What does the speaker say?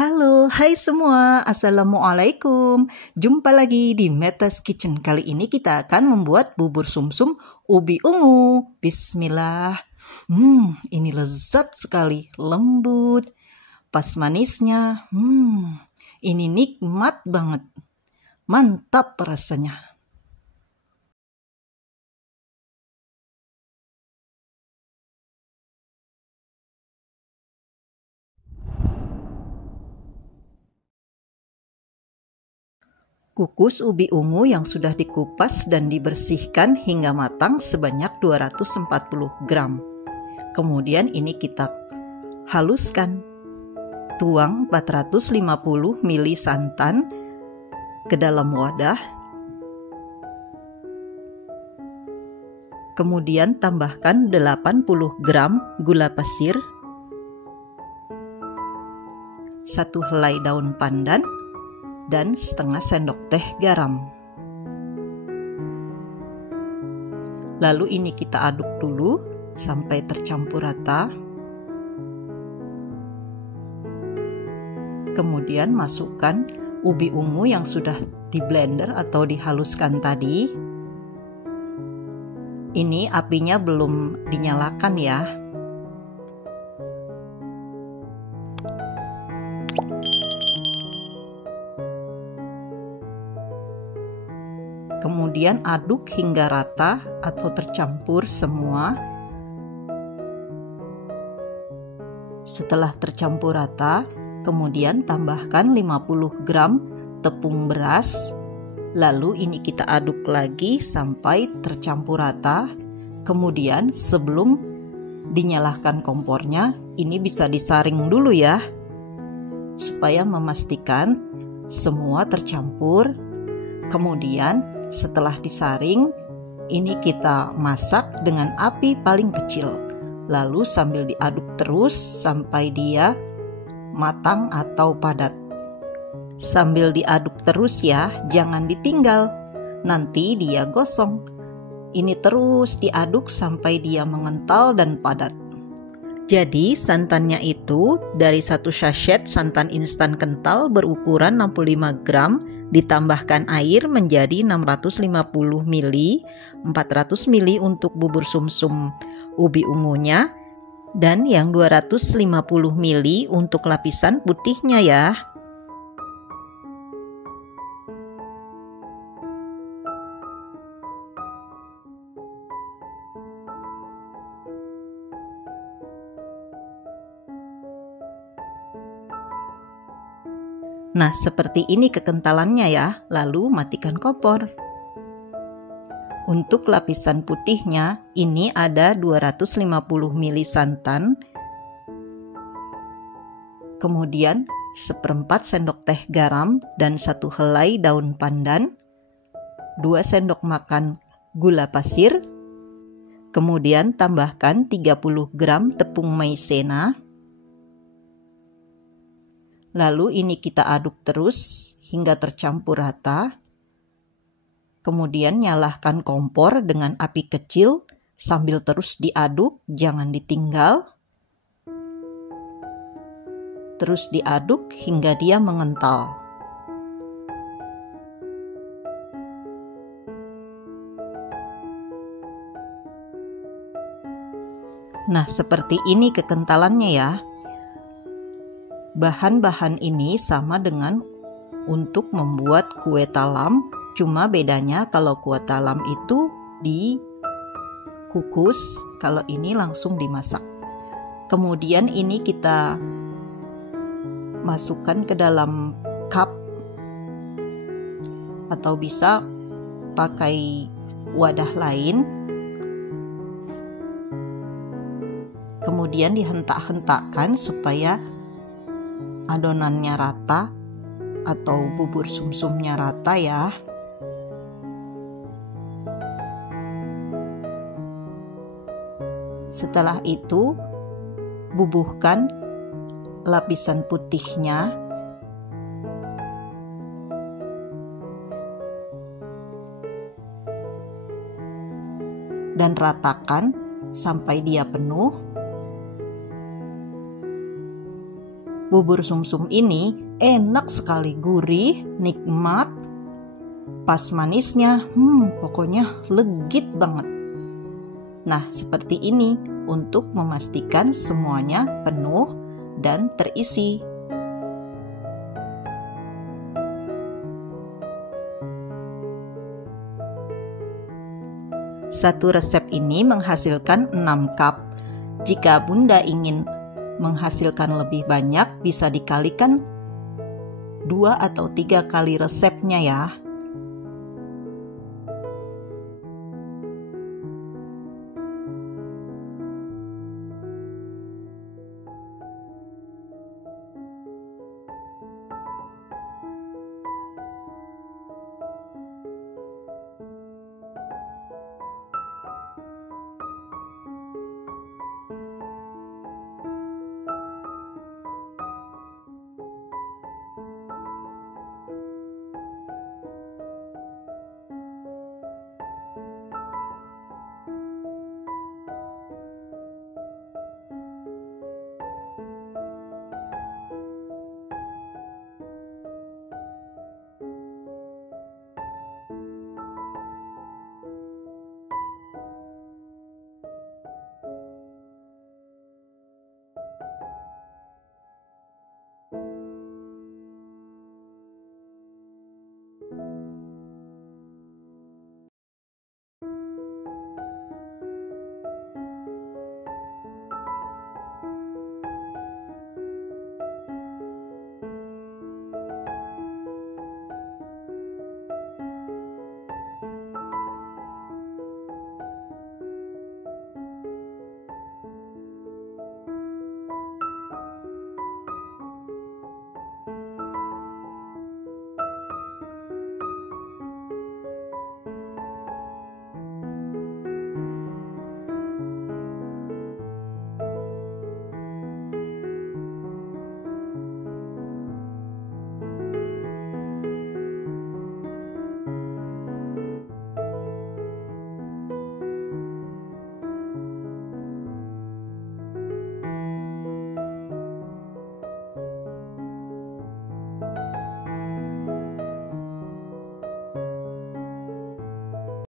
Halo, hai semua. Assalamualaikum. Jumpa lagi di Metas Kitchen. Kali ini kita akan membuat bubur sumsum ubi ungu. Bismillah. Ini lezat sekali, lembut, pas manisnya. Ini nikmat banget. Mantap rasanya. Kukus ubi ungu yang sudah dikupas dan dibersihkan hingga matang sebanyak 240 gram. Kemudian ini kita haluskan. Tuang 450 ml santan ke dalam wadah. Kemudian tambahkan 80 gram gula pasir, 1 helai daun pandan, dan setengah sendok teh garam. Lalu ini kita aduk dulu sampai tercampur rata. Kemudian masukkan ubi ungu yang sudah di blender atau dihaluskan tadi. Ini apinya belum dinyalakan ya. Kemudian aduk hingga rata atau tercampur semua. Setelah tercampur rata, kemudian tambahkan 50 gram tepung beras. Lalu ini kita aduk lagi sampai tercampur rata. Kemudian sebelum dinyalakan kompornya, ini bisa disaring dulu ya, supaya memastikan semua tercampur. Kemudian setelah disaring, ini kita masak dengan api paling kecil. Lalu sambil diaduk terus sampai dia matang atau padat. Sambil diaduk terus ya, jangan ditinggal. Nanti dia gosong. Ini terus diaduk sampai dia mengental dan padat. Jadi santannya itu dari 1 sachet santan instan kental berukuran 65 gram ditambahkan air menjadi 650 ml, 400 ml untuk bubur sumsum ubi ungunya, dan yang 250 ml untuk lapisan putihnya ya. Nah, seperti ini kekentalannya ya, lalu matikan kompor. Untuk lapisan putihnya, ini ada 250 ml santan, kemudian 1/4 sendok teh garam dan 1 helai daun pandan, 2 sendok makan gula pasir, kemudian tambahkan 30 gram tepung maizena. Lalu ini kita aduk terus hingga tercampur rata. Kemudian nyalakan kompor dengan api kecil sambil terus diaduk, jangan ditinggal. Terus diaduk hingga dia mengental. Nah, seperti ini kekentalannya ya. Bahan-bahan ini sama dengan untuk membuat kue talam, cuma bedanya kalau kue talam itu dikukus, kalau ini langsung dimasak. Kemudian ini kita masukkan ke dalam cup atau bisa pakai wadah lain. Kemudian dihentak-hentakkan supaya adonannya rata atau bubur sumsumnya rata ya. Setelah itu bubuhkan lapisan putihnya. Dan ratakan sampai dia penuh. Bubur sumsum ini enak sekali, gurih, nikmat, pas manisnya, pokoknya legit banget. Nah, seperti ini untuk memastikan semuanya penuh dan terisi. Satu resep ini menghasilkan 6 cup. Jika Bunda ingin menghasilkan lebih banyak, bisa dikalikan 2 atau 3 kali resepnya ya.